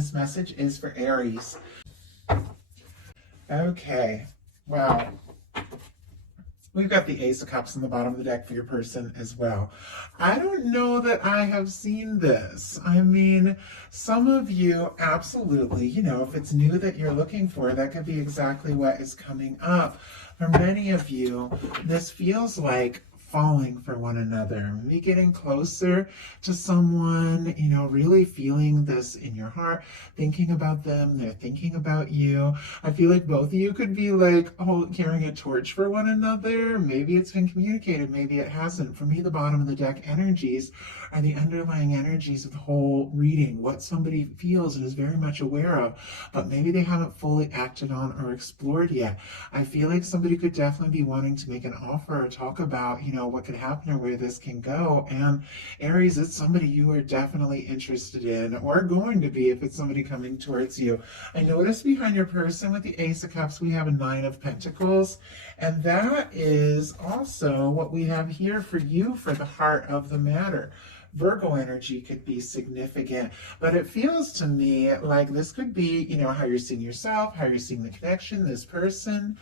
this message is for Aries. Okay, well, we've got the Ace of Cups on the bottom of the deck for your person as well. I don't know that I have seen this. I mean, some of you, absolutely, if it's new that you're looking for, that could be exactly what is coming up. For many of you, this feels like falling for one another, maybe getting closer to someone, really feeling this in your heart, thinking about them, they're thinking about you. I feel like both of you could be like carrying a torch for one another. Maybe it's been communicated, maybe it hasn't. For me, the bottom of the deck energies are the underlying energies of the whole reading, what somebody feels and is very much aware of, but maybe they haven't fully acted on or explored yet. I feel like somebody could definitely be wanting to make an offer or talk about, what could happen or where this can go. And Aries, it's somebody you are definitely interested in, or going to be if it's somebody coming towards you. I noticed behind your person with the Ace of Cups, we have a Nine of Pentacles, and that is also what we have here for you for the heart of the matter. Virgo energy could be significant, but it feels to me like this could be, how you're seeing yourself, how you're seeing the connection, this person.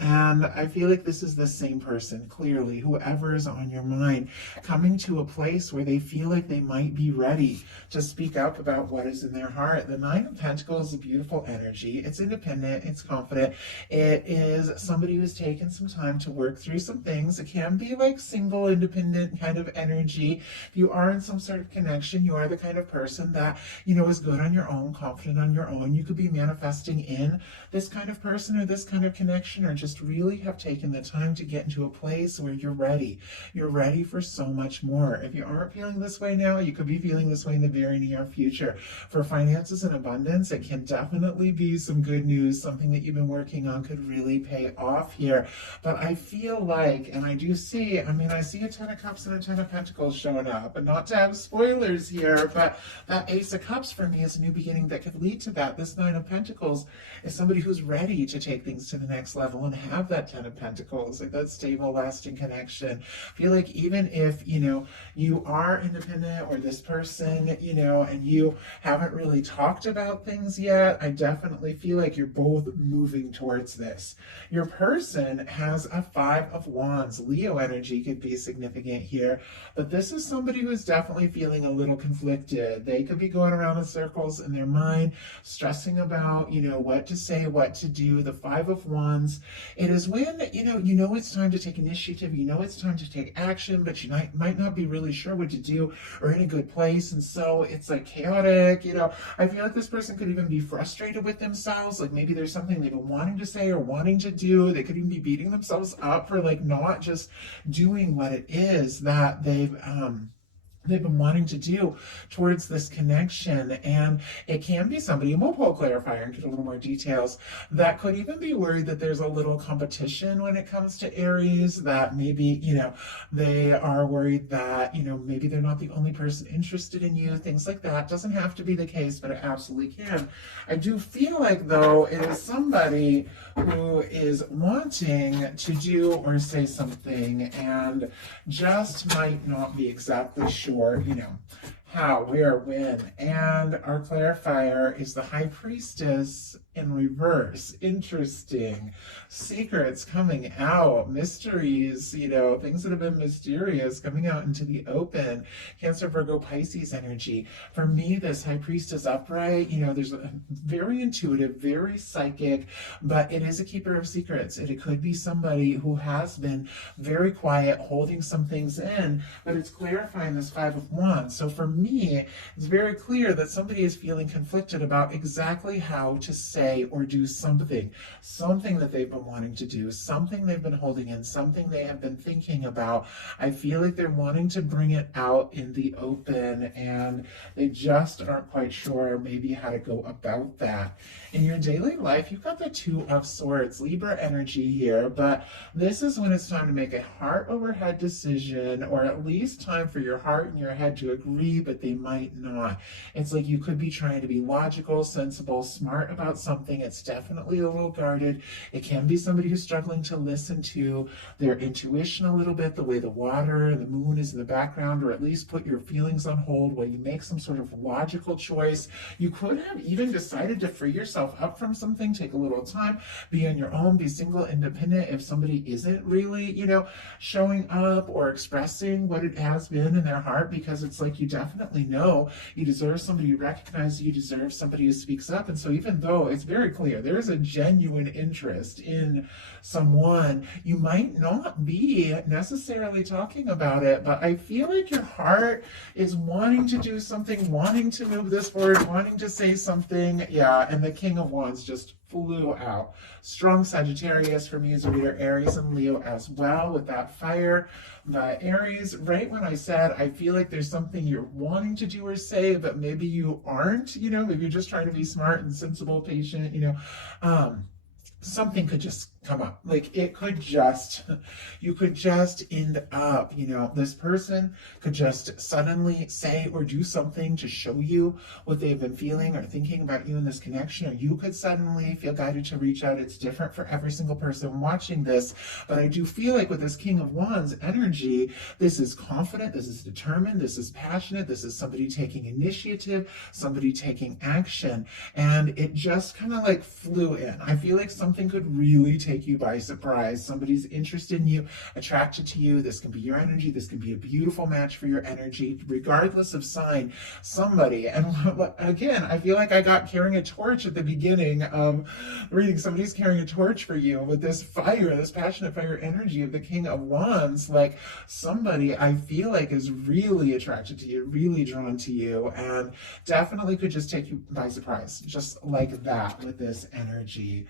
And I feel like this is the same person, clearly, whoever is on your mind, coming to a place where they feel like they might be ready to speak up about what is in their heart. The Nine of Pentacles is a beautiful energy. It's independent, it's confident. It is somebody who's taken some time to work through some things. It can be like single, independent kind of energy. If you are in some sort of connection, you are the kind of person that, is good on your own, confident on your own. You could be manifesting in this kind of person or this kind of connection, or just really have taken the time to get into a place where you're ready. You're ready for so much more. If you aren't feeling this way now, you could be feeling this way in the very near future. For finances and abundance, it can definitely be some good news. Something that you've been working on could really pay off here. But I feel like, and I do see, I see a Ten of Cups and a Ten of Pentacles showing up. And not to have spoilers here, but that Ace of Cups for me is a new beginning that could lead to that. This Nine of Pentacles is somebody who's ready to take things to the next level and have that Ten of Pentacles, like that stable, lasting connection. I feel like even if, you are independent, or this person, and you haven't really talked about things yet, I definitely feel like you're both moving towards this. Your person has a Five of Wands. Leo energy could be significant here, but this is somebody who's definitely feeling a little conflicted. They could be going around in circles in their mind, stressing about, what to say, what to do. The Five of Wands, it is when, you know it's time to take initiative, it's time to take action, but you might not be really sure what to do or in a good place. And so it's like chaotic, I feel like this person could even be frustrated with themselves. Like maybe there's something they've been wanting to say or wanting to do. They could even be beating themselves up for like not just doing what it is that they've been wanting to do towards this connection. And it can be somebody, and we'll pull a clarifier and get a little more details, that could even be worried that there's a little competition when it comes to Aries, that maybe, they are worried that, maybe they're not the only person interested in you, things like that. Doesn't have to be the case, but it absolutely can. I do feel like, though, it is somebody who is wanting to do or say something and just might not be exactly sure, how, where, when. And our clarifier is the High Priestess in reverse. Interesting. Secrets coming out, mysteries, things that have been mysterious coming out into the open. Cancer, Virgo, Pisces energy. For me, this High Priestess upright, there's a very intuitive, very psychic, but it is a keeper of secrets. It could be somebody who has been very quiet, holding some things in, but it's clarifying this Five of Wands. So for me, it's very clear that somebody is feeling conflicted about exactly how to say or do something that they've been wanting to do, something they've been holding in, something they have been thinking about. I feel like they're wanting to bring it out in the open, and they just aren't quite sure maybe how to go about that. In your daily life, you've got the Two of Swords, Libra energy here, but this is when it's time to make a heart over head decision, or at least time for your heart and your head to agree, but they might not. It's like you could be trying to be logical, sensible, smart about something, something. It's definitely a little guarded. It can be somebody who's struggling to listen to their intuition a little bit, the way the water and the moon is in the background, or at least put your feelings on hold while you make some sort of logical choice. You could have even decided to free yourself up from something, take a little time, be on your own, be single, independent. If somebody isn't really, showing up or expressing what it has been in their heart, because it's like you definitely know you deserve somebody who recognizes you, deserve somebody who speaks up. And so even though it's very clear there is a genuine interest in someone, you might not be necessarily talking about it, but I feel like your heart is wanting to do something, wanting to move this forward, wanting to say something. Yeah, and the King of Wands just flew out. Strong Sagittarius for me as a reader, Aries and Leo as well with that fire. But Aries, right when I said, I feel like there's something you're wanting to do or say, but maybe you aren't, maybe you're just trying to be smart and sensible, patient, something could just come up. Like you could just end up, this person could just suddenly say or do something to show you what they've been feeling or thinking about you in this connection, or you could suddenly feel guided to reach out. It's different for every single person watching this, but I do feel like with this King of Wands energy, this is confident, this is determined, this is passionate, this is somebody taking initiative, somebody taking action, and it just kind of like flew in. I feel like something could really take you by surprise. Somebody's interested in you, attracted to you. This can be your energy. This can be a beautiful match for your energy, regardless of sign. Somebody, and again, I feel like I got carrying a torch at the beginning of reading. Somebody's carrying a torch for you with this fire, this passionate fire energy of the King of Wands. Like somebody I feel like is really attracted to you, really drawn to you, and definitely could just take you by surprise, just like that with this energy.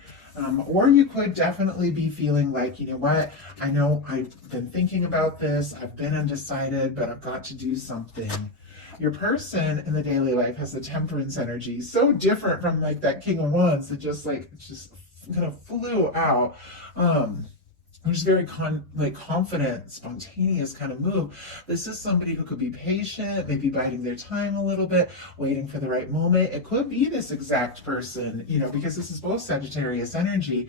Or you could definitely be feeling like, you know what, I know I've been thinking about this, I've been undecided, but I've got to do something. Your person in the daily life has the Temperance energy, so different from like that King of Wands that just kind of flew out. Just very confident, spontaneous kind of move. This is somebody who could be patient, maybe biding their time a little bit, waiting for the right moment. It could be this exact person, because this is both Sagittarius energy,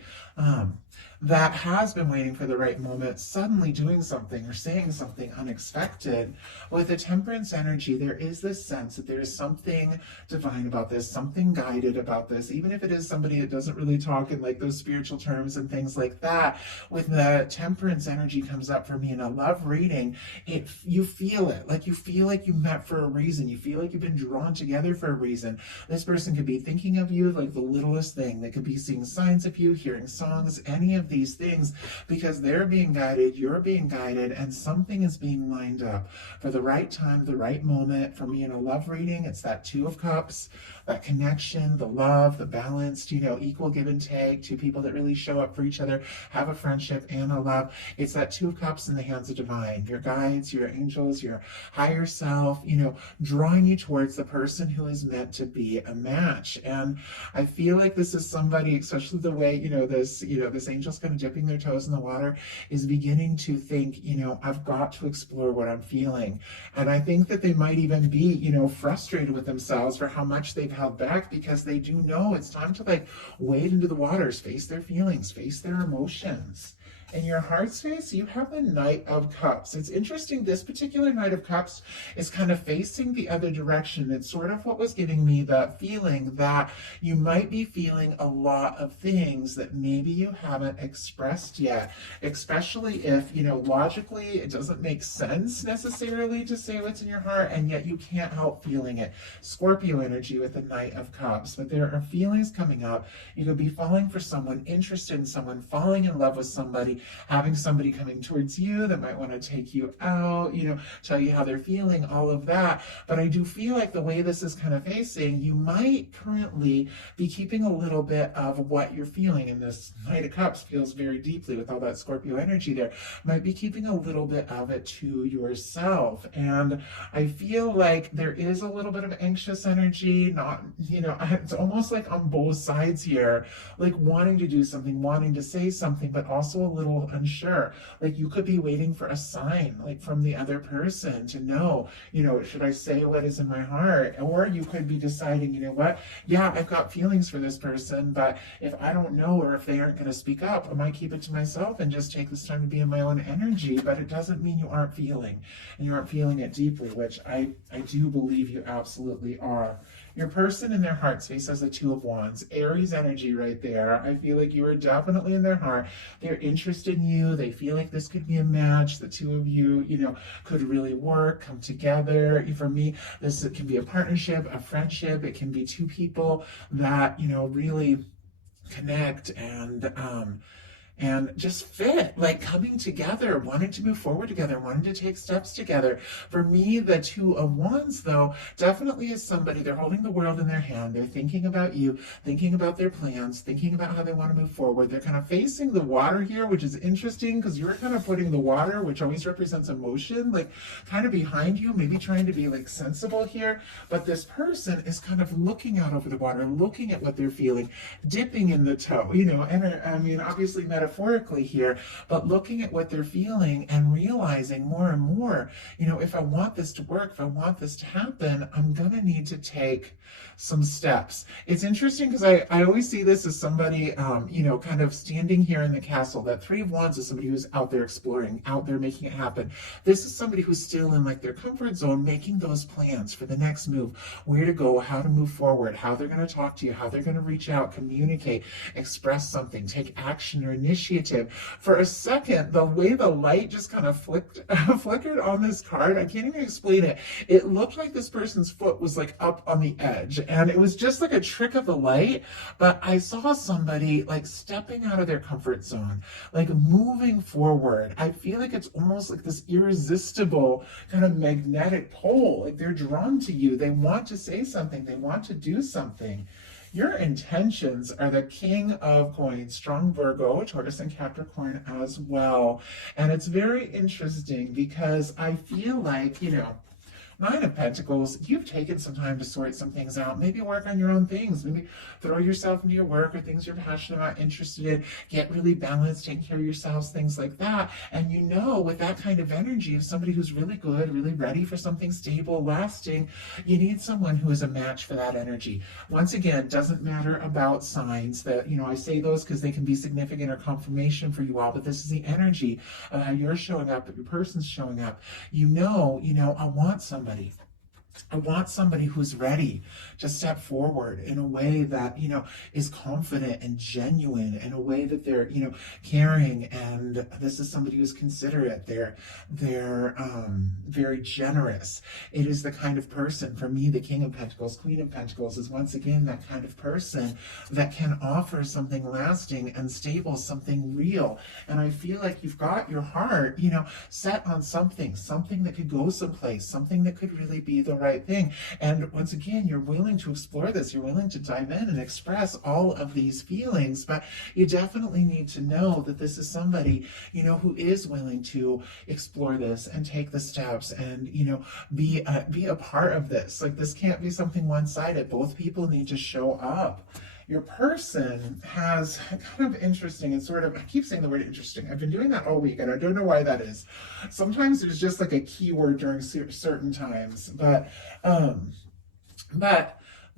that has been waiting for the right moment, suddenly doing something or saying something unexpected. With the Temperance energy, there is this sense that there is something divine about this, something guided about this, even if it is somebody that doesn't really talk in like those spiritual terms and things like that. When the Temperance energy comes up for me in a love reading, you feel it. Like you feel like you met for a reason. You feel like you've been drawn together for a reason. This person could be thinking of you like the littlest thing. They could be seeing signs of you, hearing songs, any of these things, because they're being guided, you're being guided, and something is being lined up for the right time, the right moment. For me in a love reading, it's that Two of Cups, that connection, the love, the balanced, equal give and take, two people that really show up for each other, have a friendship and a love. It's that Two of Cups in the hands of divine, your guides, your angels, your higher self, drawing you towards the person who is meant to be a match. And I feel like this is somebody, especially the way, this angel's kind of dipping their toes in the water, is beginning to think, I've got to explore what I'm feeling. And I think that they might even be, frustrated with themselves for how much they've held back, because they do know it's time to wade into the waters, face their feelings, face their emotions. In your heart space, you have the Knight of Cups. It's interesting, this particular Knight of Cups is kind of facing the other direction. It's sort of what was giving me the feeling that you might be feeling a lot of things that maybe you haven't expressed yet, especially if, logically it doesn't make sense necessarily to say what's in your heart, and yet you can't help feeling it. Scorpio energy with the Knight of Cups, but there are feelings coming up. You could be falling for someone, interested in someone, falling in love with somebody, having somebody coming towards you that might want to take you out, tell you how they're feeling, all of that. But I do feel like the way this is kind of facing, you might currently be keeping a little bit of what you're feeling. And this Knight of Cups feels very deeply with all that Scorpio energy there. Might be keeping a little bit of it to yourself. And I feel like there is a little bit of anxious energy, not, it's almost like on both sides here, like wanting to do something, wanting to say something, but also a little little unsure. Like you could be waiting for a sign, like from the other person to know, should I say what is in my heart? Or you could be deciding, you know what? Yeah, I've got feelings for this person, but if I don't know or if they aren't going to speak up, I might keep it to myself and just take this time to be in my own energy. But it doesn't mean you aren't feeling, and you aren't feeling it deeply, which I do believe you absolutely are. Your person in their heart space has the Two of Wands. Aries energy right there. I feel like you are definitely in their heart. They're interested in you. They feel like this could be a match. The two of you, could really work, come together. For me, this can be a partnership, a friendship. It can be two people that, really connect and just fit, like coming together, wanting to move forward together, wanting to take steps together. For me, the Two of Wands, though, definitely is somebody, they're holding the world in their hand. They're thinking about you, thinking about their plans, thinking about how they want to move forward. They're kind of facing the water here, which is interesting because you're kind of putting the water, which always represents emotion, like kind of behind you, maybe trying to be like sensible here. But this person is kind of looking out over the water, looking at what they're feeling, dipping in the toe, and I mean, obviously metaphorically here, but looking at what they're feeling and realizing more and more, if I want this to work, if I want this to happen, I'm going to need to take some steps. It's interesting because I always see this as somebody, kind of standing here in the castle. That Three of Wands is somebody who's out there exploring, out there making it happen. This is somebody who's still in like their comfort zone, making those plans for the next move, where to go, how to move forward, how they're going to talk to you, how they're going to reach out, communicate, express something, take action or initiative. For a second, the way the light just kind of flickered on this card, I can't even explain it. It looked like this person's foot was like up on the edge, and it was just like a trick of the light, but I saw somebody like stepping out of their comfort zone, like moving forward. I feel like it's almost like this irresistible kind of magnetic pull, like they're drawn to you. They want to say something, they want to do something. Your intentions are the King of Coins, strong Virgo, Taurus, and Capricorn as well. And it's very interesting because I feel like, Nine of Pentacles, you've taken some time to sort some things out, maybe work on your own things, maybe throw yourself into your work or things you're passionate about, interested in, get really balanced, take care of yourselves, things like that. And with that kind of energy of somebody who's really good, really ready for something stable, lasting, you need someone who is a match for that energy. Once again, doesn't matter about signs that, I say those because they can be significant or confirmation for you all, but this is the energy of how you're showing up, your person's showing up. I want somebody who's ready to step forward in a way that, is confident and genuine, in a way that they're, caring. And this is somebody who's considerate. They're very generous. It is the kind of person, for me, the King of Pentacles, Queen of Pentacles is once again that kind of person that can offer something lasting and stable, something real. And I feel like you've got your heart, set on something that could go someplace, something that could really be the right thing. And once again, you're willing to explore this. You're willing to dive in and express all of these feelings, but you definitely need to know that this is somebody, who is willing to explore this and take the steps and, be a part of this. Like, this can't be something one-sided. Both people need to show up. Your person has kind of interesting and sort of, I keep saying the word interesting. I've been doing that all week and I don't know why that is. Sometimes there's just like a keyword during certain times, but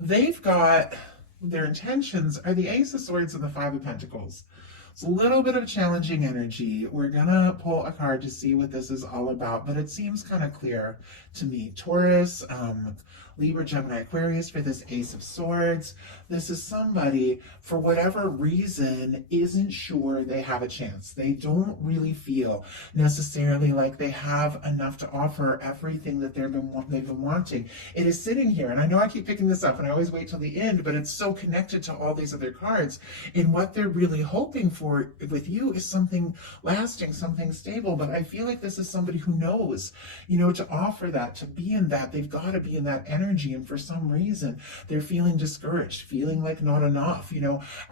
they've got, their intentions are the Ace of Swords and the Five of Pentacles. It's a little bit of challenging energy. We're gonna pull a card to see what this is all about, but it seems kind of clear to me. Taurus, Libra, Gemini, Aquarius for this Ace of Swords. This is somebody, for whatever reason, isn't sure they have a chance. They don't really feel necessarily like they have enough to offer everything that they've been wanting. It is sitting here, and I know I keep picking this up, and I always wait till the end, but it's so connected to all these other cards. And what they're really hoping for with you is something lasting, something stable. But I feel like this is somebody who knows, to offer that, to be in that. They've got to be in that energy, and for some reason, they're feeling discouraged, feeling like not enough,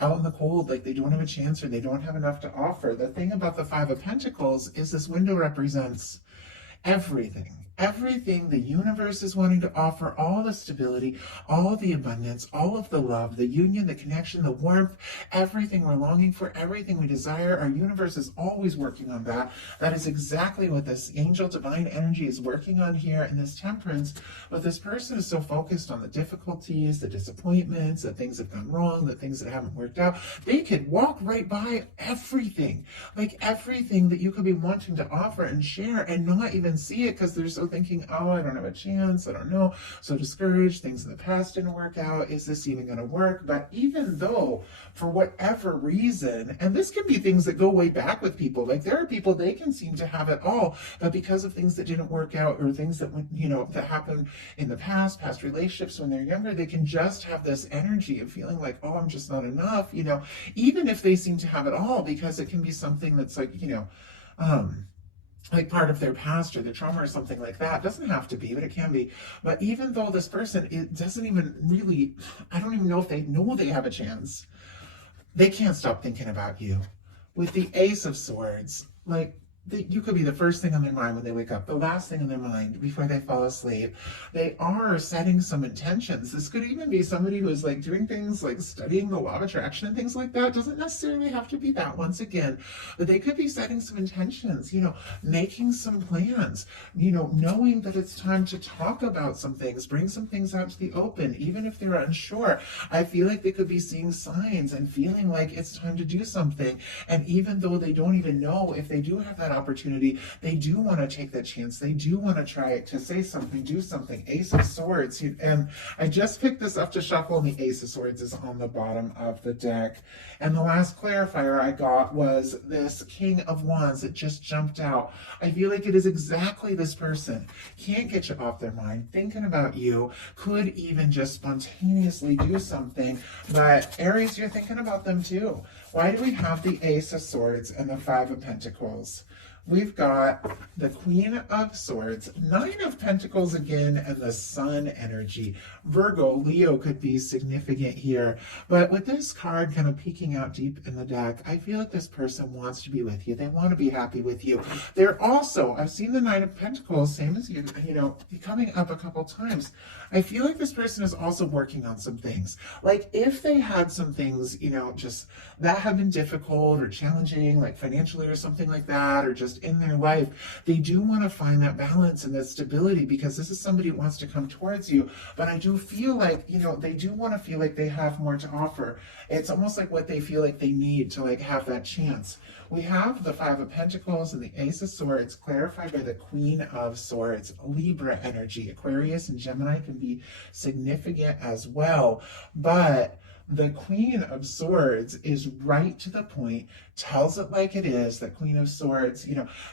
out in the cold, like they don't have a chance or they don't have enough to offer. The thing about the Five of Pentacles is this window represents everything. everything the universe is wanting to offer, all the stability, all the abundance, all of the love, the union, the connection, the warmth, everything we're longing for, everything we desire. Our universe is always working on that. That is exactly what this angel divine energy is working on here in this temperance. But this person is so focused on the difficulties, the disappointments, that things have gone wrong, the things that haven't worked out. They could walk right by everything, like everything that you could be wanting to offer and share and not even see it because they're so thinking, oh, I don't have a chance, I don't know, so discouraged, things in the past didn't work out, is this even going to work? But even though, for whatever reason, and this can be things that go way back with people, like there are people, they can seem to have it all, but because of things that didn't work out or things that, that happened in the past relationships when they're younger, they can just have this energy of feeling like, oh, I'm just not enough, even if they seem to have it all, because it can be something that's like part of their past or their trauma or something like that. It doesn't have to be, but it can be. But even though this person, it doesn't even really, I don't even know if they know they have a chance, they can't stop thinking about you. With the Ace of Swords, like, you could be the first thing on their mind when they wake up, the last thing on their mind before they fall asleep. They are setting some intentions. This could even be somebody who is like doing things like studying the law of attraction and things like that. Doesn't necessarily have to be that once again, but they could be setting some intentions, making some plans, knowing that it's time to talk about some things, bring some things out to the open, even if they're unsure. I feel like they could be seeing signs and feeling like it's time to do something. And even though they don't even know if they do have that opportunity, they do want to take that chance. They do want to try it, to say something, do something. Ace of Swords. And I just picked this up to shuffle, and the Ace of Swords is on the bottom of the deck. And the last clarifier I got was this King of Wands that just jumped out. I feel like it is exactly this person. Can't get you off their mind, thinking about you, could even just spontaneously do something. But Aries, you're thinking about them too. Why do we have the Ace of Swords and the Five of Pentacles? We've got the Queen of Swords, Nine of Pentacles again, and the Sun energy. Virgo, Leo could be significant here. But with this card kind of peeking out deep in the deck, I feel like this person wants to be with you. They want to be happy with you. They're also, I've seen the Nine of Pentacles, same as you, coming up a couple times. I feel like this person is also working on some things. Like if they had some things, just that have been difficult or challenging, like financially or something like that, or just in their life, they do want to find that balance and that stability, because this is somebody who wants to come towards you. But I do feel like, they do want to feel like they have more to offer. It's almost like what they feel like they need to like have that chance. We have the Five of Pentacles and the Ace of Swords clarified by the Queen of Swords. Libra energy. Aquarius and Gemini can be significant as well. But the Queen of Swords is right to the point, tells it like it is. The Queen of Swords,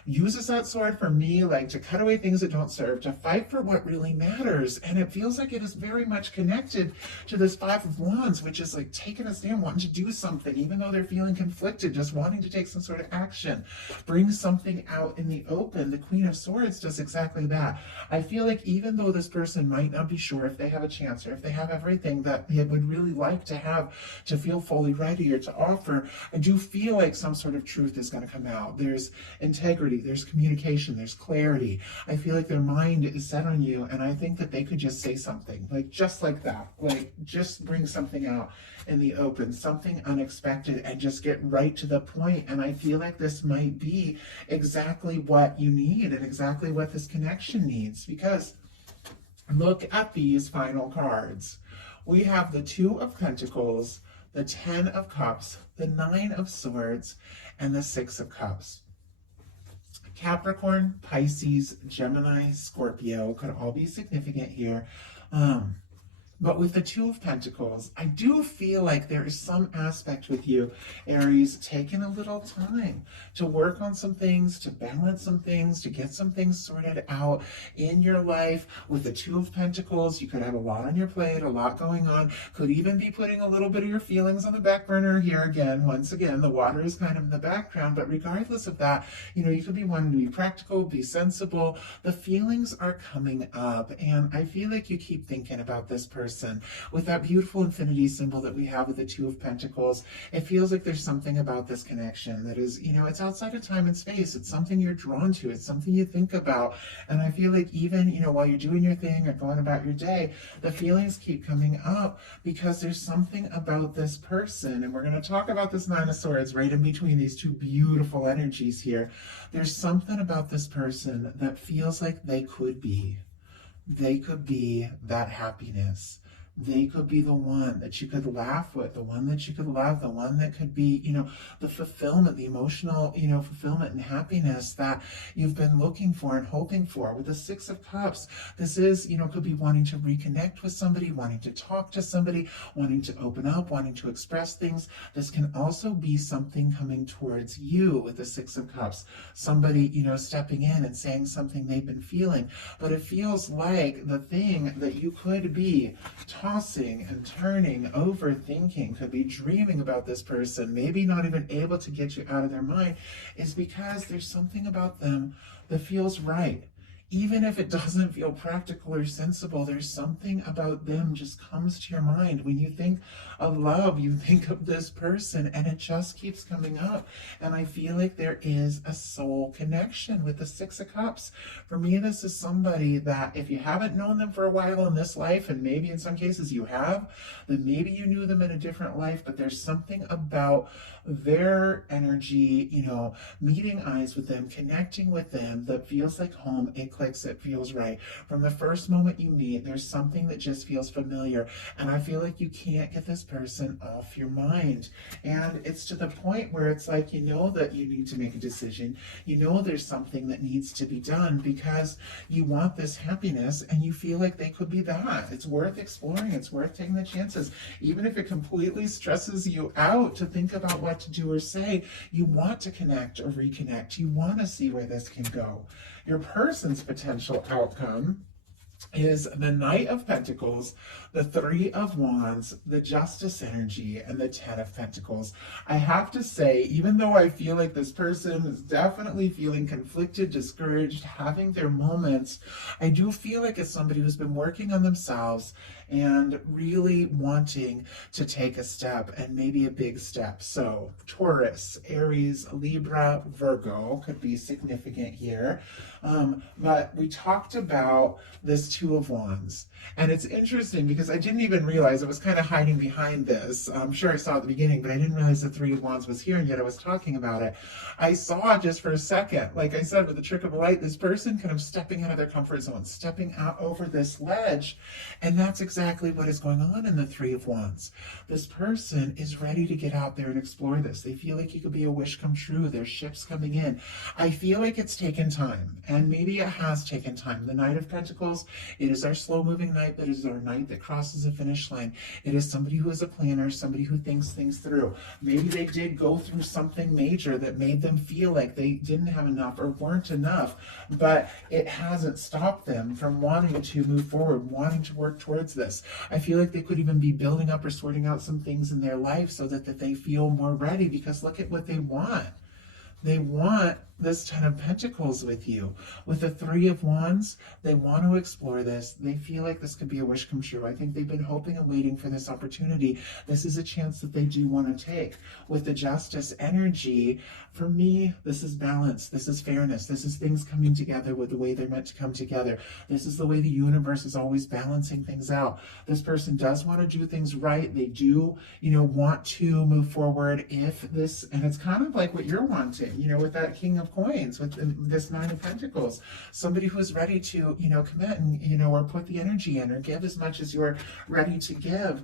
uses that sword for me, like to cut away things that don't serve, to fight for what really matters. And it feels like it is very much connected to this Five of Wands, which is like taking a stand, wanting to do something, even though they're feeling conflicted, just wanting to take some sort of action, bring something out in the open. The Queen of Swords does exactly that. I feel like even though this person might not be sure if they have a chance or if they have everything that they would really like to have to feel fully ready or to offer, I do feel like some sort of truth is going to come out. There's integrity, there's communication, there's clarity. I feel like their mind is set on you, and I think that they could just say something, like just like that, like just bring something out in the open, something unexpected, and just get right to the point. And I feel like this might be exactly what you need and exactly what this connection needs, because look at these final cards. We have the Two of Pentacles, the Ten of Cups, the Nine of Swords, and the Six of Cups. Capricorn, Pisces, Gemini, Scorpio could all be significant here. But with the Two of Pentacles, I do feel like there is some aspect with you, Aries, taking a little time to work on some things, to balance some things, to get some things sorted out in your life. With the Two of Pentacles, you could have a lot on your plate, a lot going on. Could even be putting a little bit of your feelings on the back burner here again. Once again, the water is kind of in the background, but regardless of that, you could be wanting to be practical, be sensible. The feelings are coming up, and I feel like you keep thinking about this person. person. With that beautiful infinity symbol that we have with the Two of Pentacles, it feels like there's something about this connection that is, it's outside of time and space. It's something you're drawn to. It's something you think about. And I feel like even, while you're doing your thing or going about your day, the feelings keep coming up because there's something about this person. And we're going to talk about this Nine of Swords right in between these two beautiful energies here. There's something about this person that feels like they could be. They could be that happiness. They could be the one that you could laugh with, the one that you could love, the one that could be, the fulfillment, the emotional, fulfillment and happiness that you've been looking for and hoping for. With the Six of Cups, this is, could be wanting to reconnect with somebody, wanting to talk to somebody, wanting to open up, wanting to express things. This can also be something coming towards you with the Six of Cups. Somebody, stepping in and saying something they've been feeling. But it feels like the thing that you could be tossing and turning, overthinking, could be dreaming about this person, maybe not even able to get you out of their mind, is because there's something about them that feels right. Even if it doesn't feel practical or sensible, there's something about them just comes to your mind. When you think of love, you think of this person, and it just keeps coming up. And I feel like there is a soul connection with the Six of Cups. For me, this is somebody that if you haven't known them for a while in this life, and maybe in some cases you have, then maybe you knew them in a different life, but there's something about their energy, meeting eyes with them, connecting with them, that feels like home. It clicks, it feels right. From the first moment you meet, there's something that just feels familiar. And I feel like you can't get this person off your mind. And it's to the point where it's like, that you need to make a decision. There's something that needs to be done because you want this happiness and you feel like they could be that. It's worth exploring. It's worth taking the chances. Even if it completely stresses you out to think about what to do or say, you want to connect or reconnect. You want to see where this can go. Your person's potential outcome is the Knight of Pentacles, the Three of Wands, the Justice energy, and the Ten of Pentacles. I have to say, even though I feel like this person is definitely feeling conflicted, discouraged, having their moments, I do feel like it's somebody who's been working on themselves and really wanting to take a step, and maybe a big step. So Taurus, Aries, Libra, Virgo could be significant here. But we talked about this Two of Wands. And it's interesting because I didn't even realize, I was kind of hiding behind this. I'm sure I saw at the beginning, but I didn't realize the Three of Wands was here, and yet I was talking about it. I saw just for a second, like I said, with the trick of the light, this person kind of stepping out of their comfort zone, stepping out over this ledge. And that's exactly what is going on in the Three of Wands. This person is ready to get out there and explore this. They feel like it could be a wish come true. There's ships coming in. I feel like it's taken time, and maybe it has taken time. The Knight of Pentacles, it is our slow-moving knight, that is our knight that crosses a finish line. It is somebody who is a planner, somebody who thinks things through. Maybe they did go through something major that made them feel like they didn't have enough or weren't enough, but it hasn't stopped them from wanting to move forward, wanting to work towards this. I feel like they could even be building up or sorting out some things in their life so that they feel more ready, because look at what they want. They want this Ten of Pentacles with you. With the Three of Wands, they want to explore this. They feel like this could be a wish come true. I think they've been hoping and waiting for this opportunity. This is a chance that they do want to take. With the Justice energy, for me, this is balance. This is fairness. This is things coming together with the way they're meant to come together. This is the way the universe is always balancing things out. This person does want to do things right. They do, want to move forward if this, and it's kind of like what you're wanting, with that King of Coins, with this Nine of Pentacles. Somebody who is ready to, commit and, or put the energy in or give as much as you're ready to give.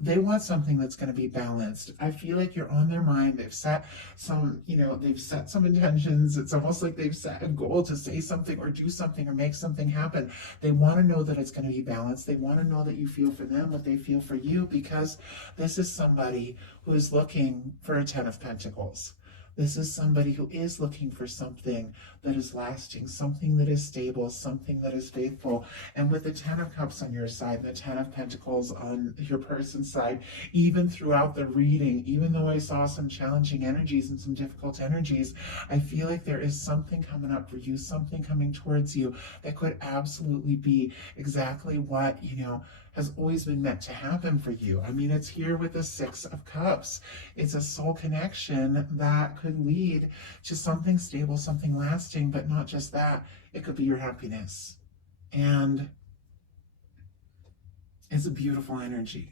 They want something that's going to be balanced. I feel like you're on their mind. They've set some, they've set some intentions. It's almost like they've set a goal to say something or do something or make something happen. They want to know that it's going to be balanced. They want to know that you feel for them what they feel for you, because this is somebody who is looking for a Ten of Pentacles. This is somebody who is looking for something that is lasting, something that is stable, something that is faithful. And with the Ten of Cups on your side, the Ten of Pentacles on your person's side, even throughout the reading, even though I saw some challenging energies and some difficult energies, I feel like there is something coming up for you, something coming towards you that could absolutely be exactly what, has always been meant to happen for you. I mean, it's here with the Six of Cups. It's a soul connection that could lead to something stable, something lasting, but not just that. It could be your happiness. And it's a beautiful energy.